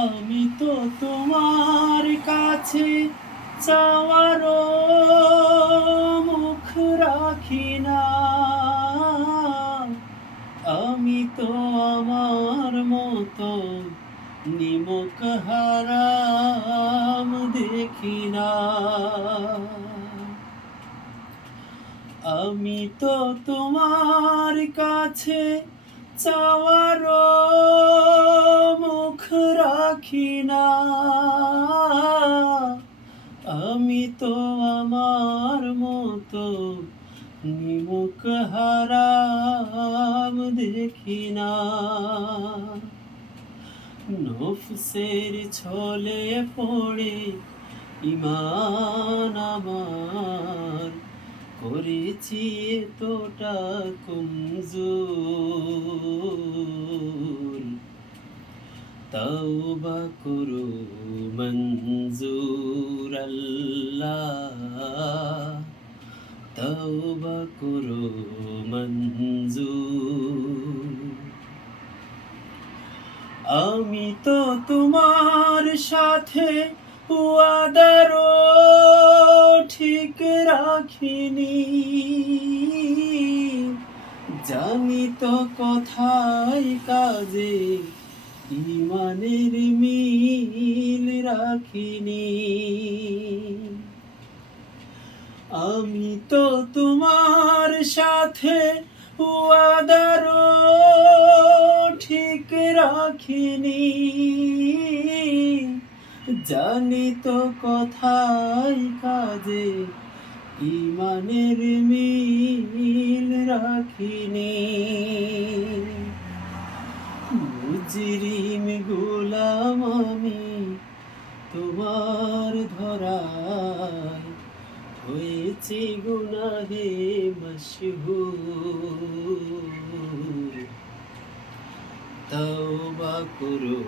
আমি তো তোমার কাছে চাওয়ারও মুখ রাখি না। আমি তো আমার মতো নিমক হারাম দেখি না। আমি তো তোমার কাছে চাওয়ারও মুখ রাখি না। আমি তো আমার মতো নিমক হারাম দেখি না। নফসের ছলে পড়ে ঈমান আমার করেছি এতটা কমজোর। তাওবা করো মঞ্জুর আল্লাহ, তাওবা করো মঞ্জুর। আমি তো তোমার সাথে ওয়াদারও ঠিক রাখিনি। জানি তো কথায় কাজে ঈমানের মিল রাখিনি। আমি তো তোমার সাথে ওয়াদারও ঠিক রাখিনি। জানি তো কথায় কাজে ঈমানের মিল রাখিনি। মুজরিম গোলাম আমি তোমার ধরায় হয়েছে গুনাহে মশহুর। তাওবা করো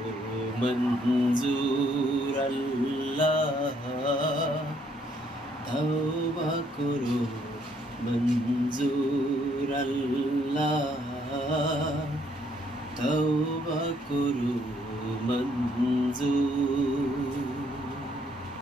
মঞ্জুর আল্লাহ, তাওবা করো মঞ্জুর আল্লাহ, তাওবা করো মঞ্জুর।